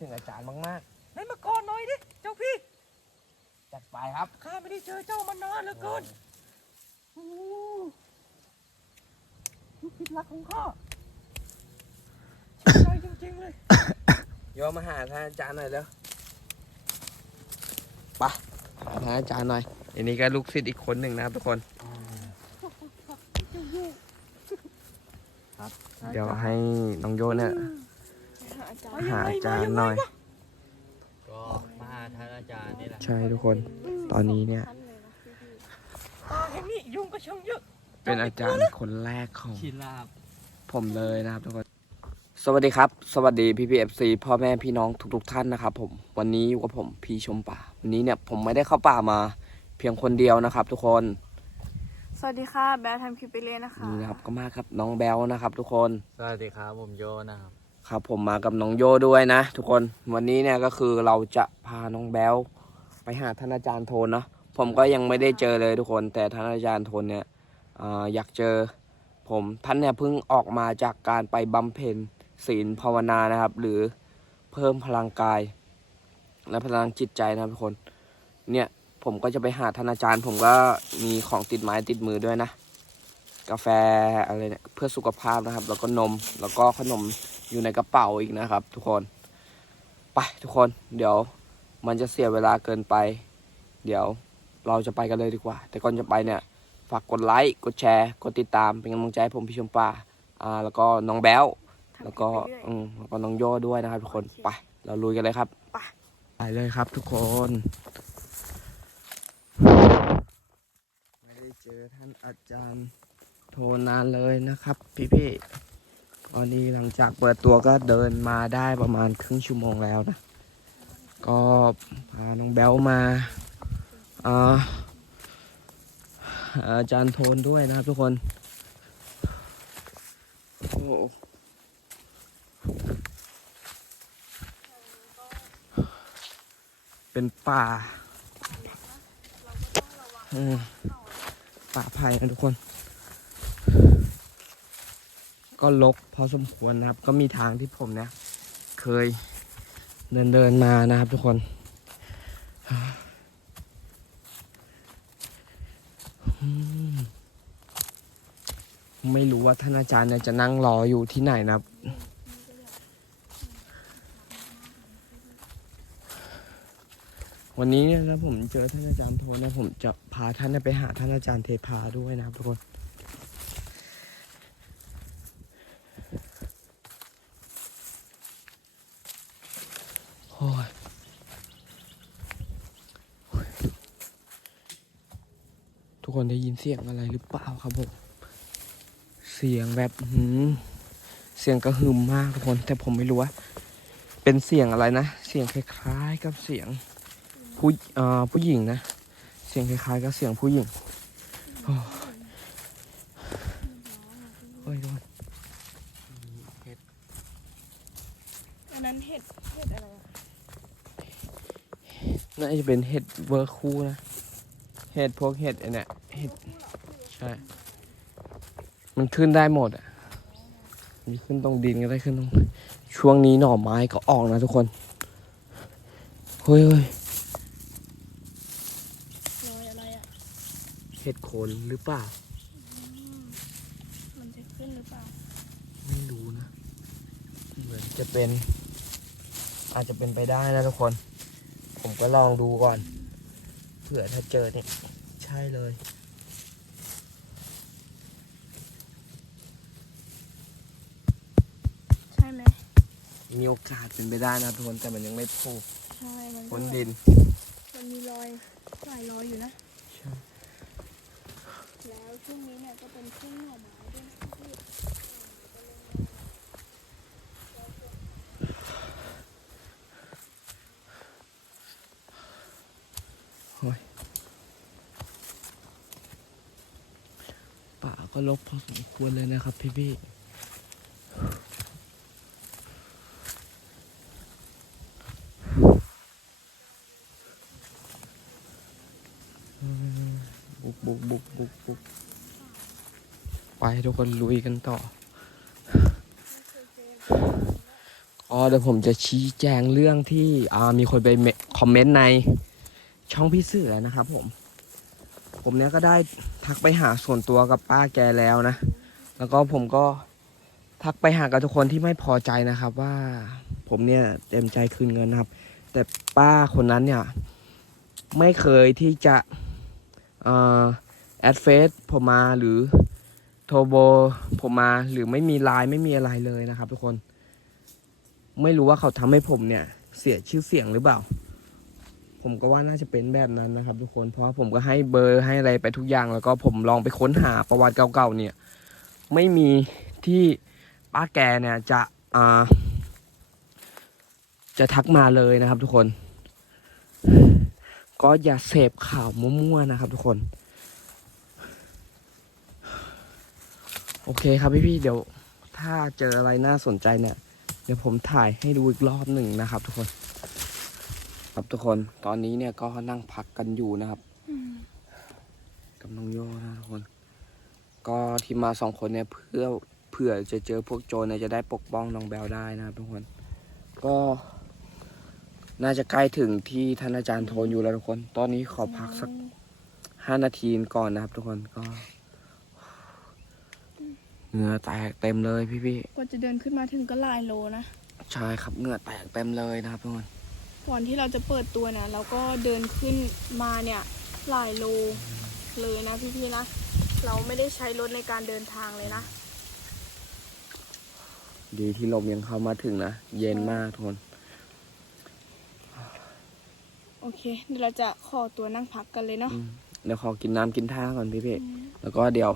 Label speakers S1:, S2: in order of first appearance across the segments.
S1: ถึงอาจารย์มาก
S2: ไหนมาก่อนหน่อยดิ เจ้าพี่
S1: ๆ จัดไปครับ
S2: ข้าไม่ได้เจอเจ้ามานานเหลือเกินโอ้ลูกศิษย์รักของข้าชื่นใจจริงๆเลย
S1: โยมมาหาท่านอาจารย์หน่อยเร็วไปหาท่านอาจารย์หน่อย อันนี้ก็ลูกศิษย์อีกคนหนึ่งนะครับทุกคน เดี๋ยวให้น้องโยเนี่ย
S3: หาอาจาร
S2: ไป
S3: ย์
S2: ยัง
S1: หา
S2: ไง
S1: อาจาร
S2: ม
S1: ย์หน่อย
S2: งไงวะ
S4: ก็มาหาท่านอาจารย์นี่แหละ
S1: ใช่ทุกคน ตอนนี้เนี่ย
S3: ท่านเลยนะพี่พี่
S2: ป่าแห่งนี้ยุงก็ช่างเยอะ
S1: เป็นอาจารย์คนแรกของ
S4: ชิลาบ
S1: ผมเลยนะครับทุกคน สวัสดีครับ สวัสดีพี่พีเอฟซีพ่อแม่พี่น้องทุกๆท่านนะครับผม วันนี้อยู่กับผมพี่ชมป่า วันนี้เนี่ยผมไม่ได้เข้าป่ามา เพียงคนเดียวนะครับ ทุกคน
S3: สวัสดีค่ะ แบททำคลิปไปเรื่อยนะคะ
S1: นี่นะครับก็มาครับน้องแบลนะครับ ทุกคน
S4: สวัสดีครับผมโยนะครับ
S1: ครับผมมากับน้องโยด้วยนะ ทุกคนวันนี้เนี่ยก็คือเราจะพาน้องแบลไปหาท่านอาจารย์โทนเนาะผมก็ยังไม่ได้เจอเลยทุกคน แต่ท่านอาจารย์โทนเนี่ยออยากเจอผมท่านเนี่ยเพิ่งออกมาจากการไปบำเพ็ญศีลภาวนานะครับ หรือเพิ่มพลังกาย และพลังจิตใจนะทุกคน เนี่ยผมก็จะไปหาท่านอาจารย์ ผมก็มีของติดไม้ติดมือด้วยนะ กาแฟอะไรเนี่ยเพื่อสุขภาพนะครับ แล้วก็นมแล้วก็ขนม อยู่ในกระเป๋าอีกนะครับ ทุกคน ไปทุกคน เดี๋ยวมันจะเสียเวลาเกินไป เดี๋ยวเราจะไปกันเลยดีกว่า แต่ก่อนจะไปเนี่ยฝากกดไลค์ กดแชร์ กดติดตาม เป็นกำลังใจให้ผมพี่ชมป่าอ่า แล้วก็น้องแบลแล้วก็อืมแล้วก็น้องโย่ด้วยนะครับ ทุกคน ไป เราลุยกันเลยครับ
S3: ไป
S1: ไปเลยครับ ทุกคน ไม่ได้เจอท่านอาจารย์โทรนานเลยนะครับ พี่ๆ ตอนนี้หลังจากเปิดตัวก็เดินมาได้ประมาณครึ่งชั่วโมงแล้วนะ ก็พาน้องแบลมาอาอาจารย์โทนด้วยนะครับทุกคนโอ้เป็นป่าป่าไผ่นะทุกคน ก็ลกพอสมควรนะครับ ก็มีทางที่ผมเนี่ยเคยเดินเดินมานะครับทุกคน ไม่รู้ว่าท่านอาจารย์จะนั่งรออยู่ที่ไหนนะครับวันนี้เนี่ยนะผมเจอท่านอาจารย์โทนนะผมจะพาท่านไปหาท่านอาจารย์เทพาด้วยนะครับทุกคน โอ้ยโอ้ย ทุกคนได้ยิน เสียงอะไรหรือเปล่าครับผม เสียงแบบหืมเสียงกระหึ่มมากทุกคน แต่ผมไม่รู้ว่าเป็นเสียงอะไรนะ เสียงคล้ายๆกับเสียงผู้เอ่อผู้หญิงนะ เสียงคล้ายๆกับเสียงผู้หญิงโอ้ยโอ้ยทุกคน
S3: อันนั้นเห็ดเห็ดอะไรอะ
S1: น่าจะเป็นเห็ดเวอร์คูนะเห็ดพวกเห็ดไอเนี่ยเห็ดใช่มันขึ้นได้หมดอะมีขึ้นตรงดินก็ได้ขึ้นตรงช่วงนี้หน่อไม้ก็ออกนะทุกคนเฮ้ยเฮ้ย
S3: รอยอะไรอะ
S1: เห็ดโคนหรือเปล่า
S3: มันจะขึ้นหรือเปล่า
S1: ไม่รู้นะ เหมือนจะเป็น อาจจะเป็นไปได้นะทุกคน ผมก็ลองดูก่อน เผื่อถ้าเจอเนี่ย ใช่เลย
S3: ใช่ไหม
S1: มีโอกาสเป็นไปได้นะทุกคนแต่มันยังไม่โผล่
S3: ใช่มันก็
S1: พ้นดิน
S3: มันมีรอยหลายรอยอยู่นะ
S1: ใช่
S3: แล้วช่วงนี้เนี่ยก็เป็นช่วงหน่อไม้ด้วยนะพี่
S1: ป่า ก็ลกพอสมควรเลยนะครับ พี่พี่บุกบุกบุกบุกบุกไปทุกคนลุยกันต่ออ๋อเดี๋ยวผมจะชี้แจงเรื่องที่อ่ามีคนไปคอมเมนต์ในช่องพี่เสือนะครับผม ผมเนี้ยก็ได้ ทักไปหาส่วนตัวกับป้าแกแล้วนะ แล้วก็ผมก็ทักไปหากับทุกคนที่ไม่พอใจนะครับ ว่าผมเนี่ยเต็มใจคืนเงินนะครับ แต่ป้าคนนั้นเนี่ย ไม่เคยที่จะเออแอดเฟซผมมาหรือโทรโบผมมาหรือไม่มีไลน์ไม่มีอะไรเลยนะครับ ทุกคน ไม่รู้ว่าเขาทำให้ผมเนี่ย เสียชื่อเสียงหรือเปล่า ผมก็ว่าน่าจะเป็นแบบนั้นนะครับ ทุกคนเพราะผมก็ให้เบอร์ให้อะไรไปทุกอย่าง แล้วก็ผมลองไปค้นหาประวัติเก่าๆเนี่ย ไม่มีที่ป้าแกเนี่ยจะอ่าจะทักมาเลยนะครับทุกคน ก็อย่าเสพข่าวมั่วๆนะครับ ทุกคน โอเคครับพี่ๆเดี๋ยวถ้าเจออะไรน่าสนใจเนี่ย เดี๋ยวผมถ่ายให้ดูอีกรอบหนึ่งนะครับ ทุกคน ครับทุกคนตอนนี้เนี่ยก็นั่งพักกันอยู่นะครับกับน้องโยนะทุกคน ก็ที่มาสองคนเนี่ยเพื่อเผื่อจะเจอพวกโจรเนี่ยจะได้ปกป้องน้องแบลได้นะครับทุกคน ก็น่าจะใกล้ถึงที่ท่านอาจารย์โทนอยู่แล้วทุกคน ตอนนี้ขอพักสักห้านาทีก่อนนะครับ ทุกคนก็เหงื่อแตกเต็มเลยพี่
S3: กว่าจะเดินขึ้นมาถึงก็หลายโลนะ
S1: ๆใช่ครับเหงื่อแตกเต็มเลยนะครับทุกคน
S3: ก่อนที่เราจะเปิดตัวนะเราก็เดินขึ้นมาเนี่ยหลายโลเลยนะพี่ๆนะ เราไม่ได้ใช้รถในการเดินทางเลยนะ
S1: ดีที่ลมยังเข้ามาถึงนะ เย็นมากทุกคน
S3: โอเค เดี๋ยวเราจะขอตัวนั่งพักกันเลยเนาะ
S1: อืมเดี๋ยวขอกินน้ำกินท่าก่อนพี่พี่ๆแล้วก็เดี๋ยว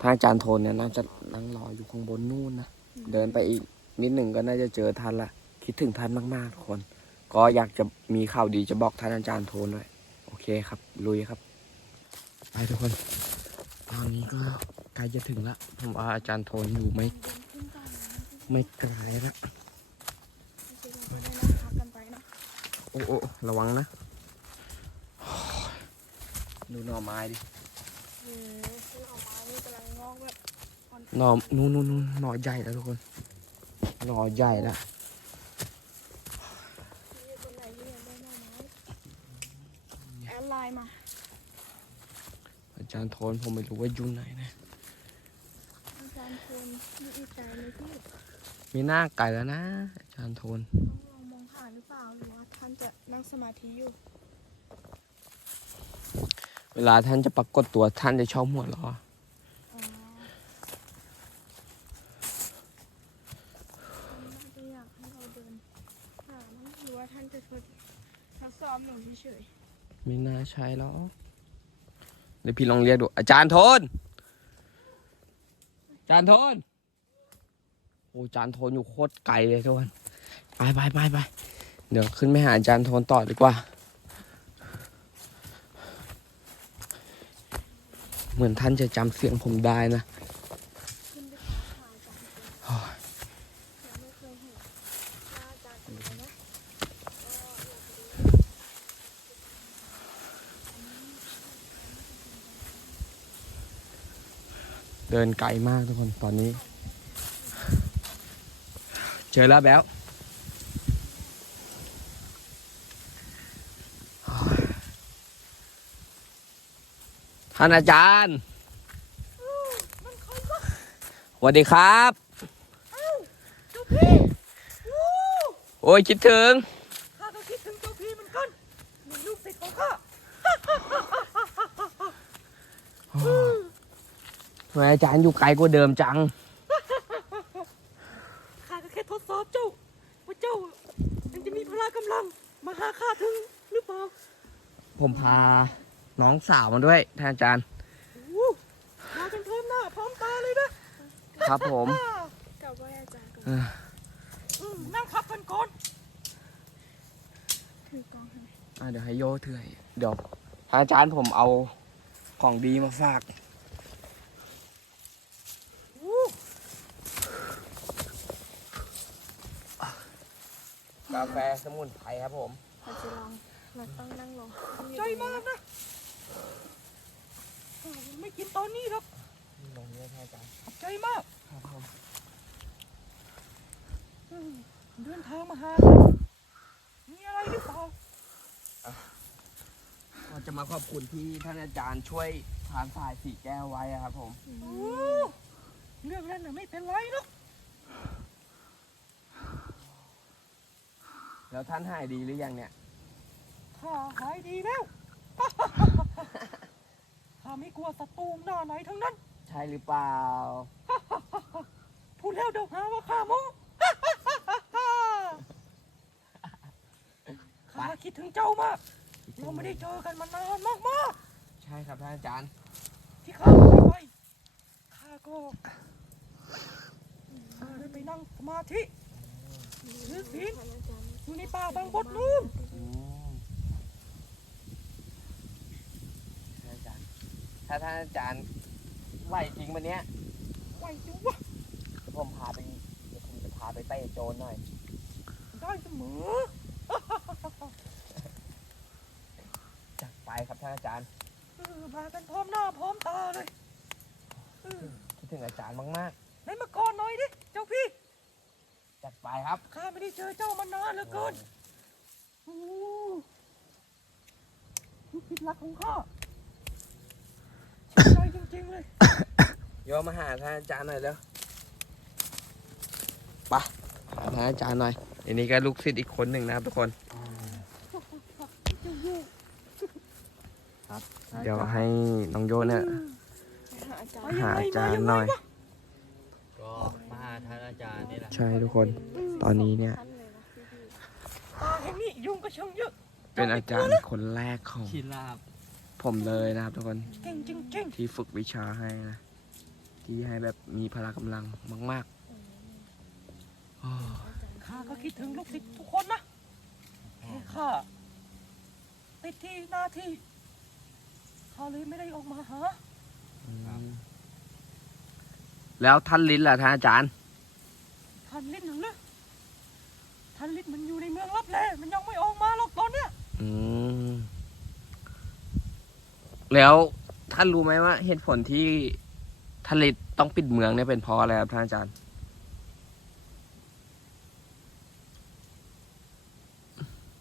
S1: ทางอาจารย์โทนเนี่ยน่าจะนั่งรออยู่ข้างบนนู่นนะ เดินไปอีกนิดหนึ่งก็น่าจะเจอท่านละ คิดถึงท่านมากๆทุกคน ก็อยากจะมีข่าวดีจะบอกท่านอาจารย์โทนด้วย โอเคครับ ลุยครับ ไปทุกคน ตอนนี้ก็ใกล้จะถึงละผมว่าอาจารย์โทนอยู่ไม่ไม่ไกลละ
S3: ก็ได้นั่งพักกันไปเนาะ
S1: โอ้โอ้ระวังนะโอ้ยดูหน่อไม้ดิ
S3: อืมซึ่งเอาไม้นี่กำลังงอกแบบ
S1: หน่อนู่นนู่นนู่นหน่อใหญ่แล้วทุกคน หน่อใหญ่แล้ว
S3: ที่คนไหนที่ยังได้หน่อไม้ แอดไลน์มา
S1: อาจารย์โทนผมไม่รู้ว่าอยู่ไหนนะ
S3: อาจารย์คนมีอีกใจเลยพี่
S1: มีหน้าไก่แล้วนะ อาจารย์โทน
S3: ต้องลองมองหาหรือเปล่าหรือว่าท่านจะนั่งสมาธิอยู่
S1: เวลาท่านจะปรากฏตัวท่านจะชอบหัวเราะ
S3: อ๋อท่านน่าจะอยากให้เราเดินหามั้งหรือว่าท่านจะทดทดสอบหนูเฉย
S1: ไม่น่าใช่หรอกเดี๋ยวพี่ลองเรียกดู อาจารย์โทน อาจารย์โทน โอ้อาจารย์โทนอยู่โคตรไกลเลยทุกคน ไปไปไปไปเดี๋ยวขึ้นไปหาอาจารย์โทนต่อดีกว่า เหมือนท่านจะจำเสียงผมได้นะ
S3: ๆขึ้นไปหาอาจารย์คนยังไม่เคยเห็นหน้าอาจารย์คนเลยนะ
S1: เดินไกลมากทุกคนตอนนี้ เจอแล้วแบ๊วท่านอาจารย์สวัสดีครับ
S2: เจ้าพี่วู้
S1: โอ้ยคิดถึง
S2: ข้าก็คิดถึงเจ้าพี่เหมือนกันมีลูกศิษย์ของข้า
S1: ทำไมอาจารย์อยู่ไกลกว่าเดิมจัง
S2: ข้าก็แค่ทดสอบเจ้า ว่าเจ้ายังจะมีพละกำลัง มาหาข้าถึงหรือเปล่า
S1: ผมพาน้องสาวมาด้วยท่านอาจารย์
S2: วู้มากันพร้อมหน้าพร้อมตาเลยนะครับ
S1: ผม
S2: อ่า
S3: กับไหว้อาจารย์ก่อน
S1: เออ
S2: อืมนั่งพักกันก่อน
S3: ถือกล้องให้
S1: อะเดี๋ยวให้โยเถื่อยเดี๋ยวท่านอาจารย์ผมเอาของดีมาฝาก
S2: วู้
S1: กาแฟสมุนไพรครับผม
S3: เราจะลองเราต้องนั่งรอ
S2: ใจมากนะข้าไม่กินตอนนี้หรอก
S1: ลงเยอะท่านอาจารย์
S2: ขอบใจมาก
S1: ครับผม
S2: อืมเดินทางมาหามีอะไรหรือเปล่า
S1: เราจะมาขอบคุณที่ท่านอาจารย์ช่วยทานสายสีแก้วไว้อะครับผม
S2: โอ้เรื่องนั้นน่ะไม่เป็นไรหรอก
S1: แล้วท่านหายดีหรือยังเนี่ย
S2: ข้าหายดีแล้ว ข้าไม่กลัวศัตรูหน้าไหนทั้งนั้น
S1: ใช่หรือเปล่า
S2: พูดแล้วเดี๋ยวหาว่าข้าโมข้าคิดถึงเจ้ามาก เราไม่ได้เจอกันมานานมาก
S1: ใช่ครับท่านอาจารย์
S2: ๆที่ข้าไม่ไปข้าก็ข้าได้ไปนั่งสมาธิหรือศีล อยู่ในป่าบางบดนู่น
S1: อืมท่านอาจารย์ถ้าท่านอาจารย์ไหวจริงวันเนี้ย
S2: ไหวดูวะ
S1: ผมพาไปเดี๋ยวผมจะพาไปเตะโจรหน่อย
S2: ได้เสมอ
S1: จัดไปครับท่านอาจารย์
S2: เออมากันพร้อมหน้าพร้อมตาเลยเออ
S1: คิดถึงอาจารย์มาก
S2: ไหนมาก่อนหน่อยดิเจ้าพี่
S1: ๆ จัดไปครับ
S2: ข้าไม่ได้เจอเจ้ามานานเหลือเกินโอ้ลูกศิษย์รักของข้าชื่นใจจริงๆเลย
S1: โยมมาหาท่านอาจารย์หน่อยเร็วไปหาท่านอาจารย์หน่อยอันนี้ก็ลูกศิษย์อีกคนหนึ่งนะครับทุกคน เดี๋ยวให้น้องโยเนี่ย
S3: หาอาจาร
S2: ไป
S3: ย์
S2: ยัง
S1: หา
S2: ไง
S1: อาจาร
S2: ม
S1: ย์
S2: ยัง
S1: ห
S2: ไง
S1: น่อย
S2: วะ
S4: ก็มาหาท่านอาจารย์นี่แหละ
S1: ใช่ทุกคนตอนนี้เนี่ย
S3: ท่านเลยนะพี่พี่
S2: ป่าแห่งนี้ยุงก็ช่างเยอะ
S1: เป็นอาจารย์คนแรกของ
S4: ชินลาบ
S1: ผมเลยนะครับทุกคน
S2: เก่งจริง
S1: ที่ฝึกวิชาให้นะที่ให้แบบมีพละกำลังมากๆโอ้
S2: ๆข้าก็คิดถึงลูกศิษย์ทุกคนนะแค่ข้าติดที่หน้าที่ข้าเลยไม่ได้ออกมาหา
S1: อืมแล้วท่านลิ้นล่ะท่านอาจารย์
S2: ท่านลิ้นหนึ่งนะท่านลิ้นมันอยู่ในเมืองลับแลมันยังไม่ออกมาหรอกตอนเนี้ย
S1: อืมแล้วท่านรู้ไหมว่า เหตุผลที่ท่านลิศต้องปิดเมืองเนี่ยเป็นเพราะอะไรครับท่านอาจารย์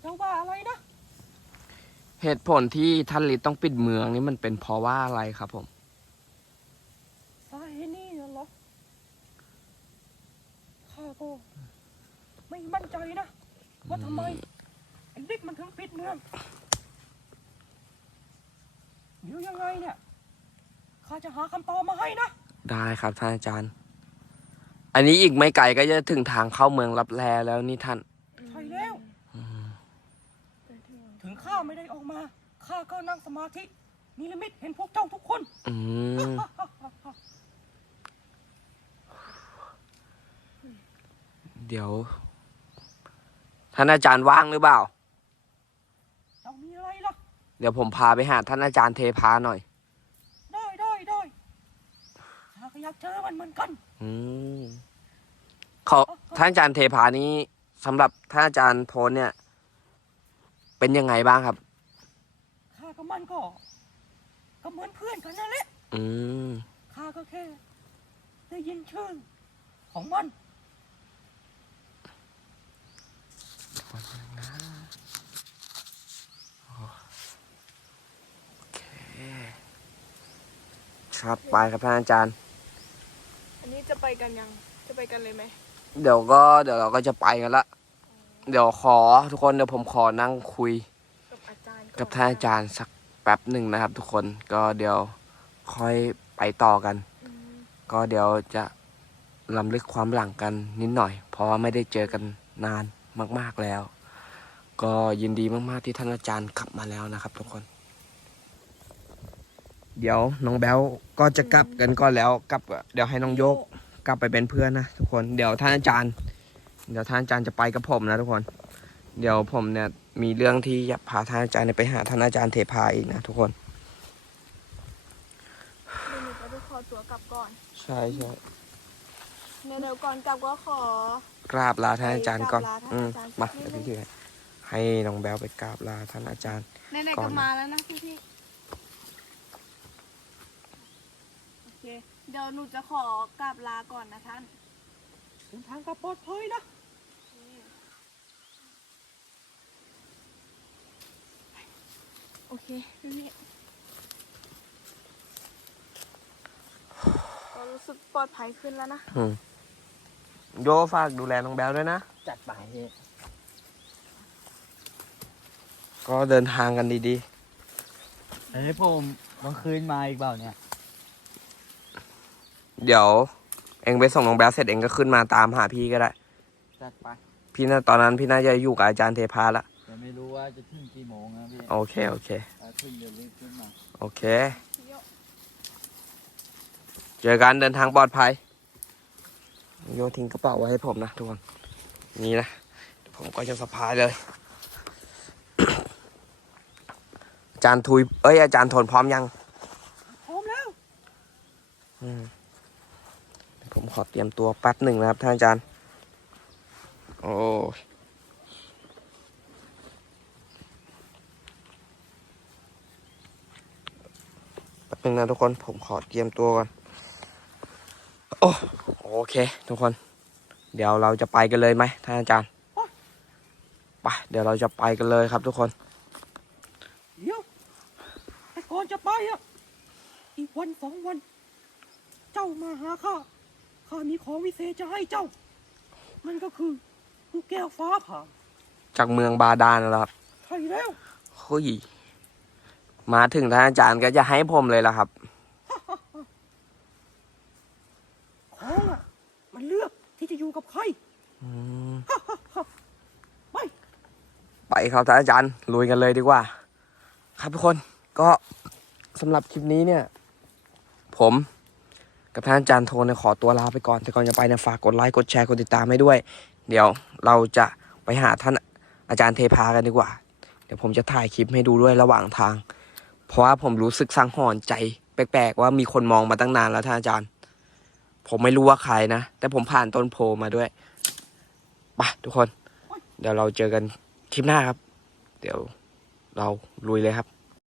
S2: เจ้าว่าอะไรนะ
S1: เหตุผลที่ท่านลิศต้องปิดเมืองนี่มันเป็นเพราะว่าอะไรครับผม
S2: สาเหตุนี้เหรอ ข้าก็ไม่มั่นใจนะ ว่าทำไมไอ้ลิกมันถึงปิดเมืองเดี๋ยวยังไงเนี่ยข้าจะหาคำตอบมาให้นะ
S1: ได้ครับท่านอาจารย์ อันนี้อีกไม่ไกลก็จะถึงทางเข้าเมืองรับแลแล้วนี่ท่าน
S2: ใช่แล้ว ถึงข้าไม่ได้ออกมา ข้าก็นั่งสมาธินิรมิตเห็นพวกเจ้าทุกคน
S1: อืม เดี๋ยวท่านอาจารย์ว่างหรือเปล่า
S2: เจ้ามีอะไรล่ะ
S1: เดี๋ยวผมพาไปหาท่านอาจารย์เทพาหน่อย
S2: ได้ได้ได้ข้าก็อยากเจอมันเหมือนกัน
S1: อืมขอท่านอาจารย์เทพานี้สำหรับท่านอาจารย์โทนเนี่ย เป็นยังไงบ้างครับ
S2: ข้ากับมันก็ ก็เหมือนเพื่อนกันนั่นแหละ
S1: อืม
S2: ข้าก็แค่ ได้ยินชื่อของมัน
S1: ครับไปครับท่านอาจารย์
S3: อันนี้จะไปกันยัง จะไปกันเลยไหม
S1: เดี๋ยวก็เดี๋ยวเราก็จะไปกันละ เดี๋ยวขอทุกคนเดี๋ยวผมขอนั่งคุย
S3: กับอาจารย์ก่อน
S1: กับท่านอาจารย์สักแป๊บหนึ่งนะครับ ทุกคนก็เดี๋ยวค่อยไปต่อกัน
S3: อืม
S1: ก็เดี๋ยวจะลำลึกความหลังกันนิดหน่อย เพราะว่าไม่ได้เจอกันนาน มาก ๆแล้ว ก็ยินดีมาก ๆ ที่ท่านอาจารย์กลับมาแล้วนะครับ ทุกคน เดี๋ยวน้องแบลก็จะกลับกันก่อนแล้วกลับเดี๋ยวให้น้องโยกกลับไปเป็นเพื่อนนะทุกคนเดี๋ยวท่านอาจารย์ เดี๋ยวท่านอาจารย์จะไปกับผมนะทุกคน เดี๋ยวผมเนี่ยมีเรื่องที่อยากพาท่านอาจารย์เนี่ยไปหาท่านอาจารย์เทพาอีกนะทุกคน
S3: เดี๋ยวหนูจะไปขอตัวกลับก่อน
S1: ใช่ใช่
S3: เดี๋ยวเดี๋ยวก่อนกลับก็ขอ
S1: กราบลาท่านอาจารย์ก่อน อืมา
S3: พี่ย
S1: วพี่ให้น้องแบลไปกราบลาท่านอาจารย์
S3: ในๆ
S1: ก่
S3: ก็มาแล้วนะพี่พี่ๆโอเคเดี๋ยวหนูจะขอกราบลาก่อนนะท่าน
S2: เดินทางก็ปลอดภัยนะ
S3: โอเคพี่พี่รู้สึกปลอดภัยขึ้นแล้วนะ
S1: อืม โยฝากดูแลน้องแบลด้วยนะ
S4: จัดไปพี่
S1: ก็เดินทางกันดี
S4: เฮ้ยผมเมื่อคืนมาอีกเปล่าเนี่ย
S1: ๆ เดี๋ยว เองไปส่งน้องแบลเสร็จเองก็ขึ้นมาตามหาพี่ก็ได้
S4: จัดไป
S1: พี่น่าตอนนั้นพี่น่าจะอยู่กับอาจารย์เทพาละ
S4: แต่ไม่รู้ว่าจะถึงกี่โมงนะพี่
S1: โอเค โอเค
S4: ถ้าขึ้นเดี๋ยวรีบขึ้นมา
S1: โอเค เจอกันเดินทางปลอดภัย โยทิ้งกระเป๋าไว้ให้ผมนะทุกคน นี่นะเดี๋ยวผมก็จะสะพายเลย อาจารย์ทุย เอ้ย อาจารย์ทนพร้อมยัง
S2: พร้อมแล้ว
S1: อืม ผมขอเตรียมตัวแป๊บหนึ่งนะครับ ท่านอาจารย์ โอ้ยแป๊บหนึงนะทุกคน ผมขอเตรียมตัวก่อน โอ้โอเค ทุกคน เดี๋ยวเราจะไปกันเลยไหมท่านอาจารย์ไปเดี๋ยวเราจะไปกันเลยครับทุกคน
S2: เดี๋ยวแต่ก่อนจะไปอะอีกวันสองวัน เจ้ามาหาข้าข้ามีของวิเศษจะให้เจ้า มันก็คือลูกแก้วฟ้าผ่า
S1: จากเมืองบาดาลนะครับ
S2: ใช่แล้ว
S1: เฮ้ยมาถึงท่านอาจารย์ก็จะให้ผมเลยละครับ
S2: ของอะมันเลือกที่จะอยู่กับใคร
S1: อืม
S2: ไป
S1: ไปครับท่านอาจารย์ลุยกันเลยดีกว่า ครับทุกคนก็สำหรับคลิปนี้เนี่ย ผมกับท่านอาจารย์โทนเนี่ยขอตัวลาไปก่อน แต่ก่อนจะไปเนี่ยฝากกดไลค์กดแชร์กดติดตามให้ด้วย เดี๋ยวเราจะไปหาท่านอาจารย์เทพากันดีกว่า เดี๋ยวผมจะถ่ายคลิปให้ดูด้วยระหว่างทาง เพราะว่าผมรู้สึกสังหรณ์ใจ แปลกๆว่ามีคนมองมาตั้งนานแล้วท่านอาจารย์ ผมไม่รู้ว่าใครนะ แต่ผมผ่านต้นโพมาด้วยไปทุกคน เดี๋ยวเราเจอกันคลิปหน้าครับ เดี๋ยวเราลุยเลยครับ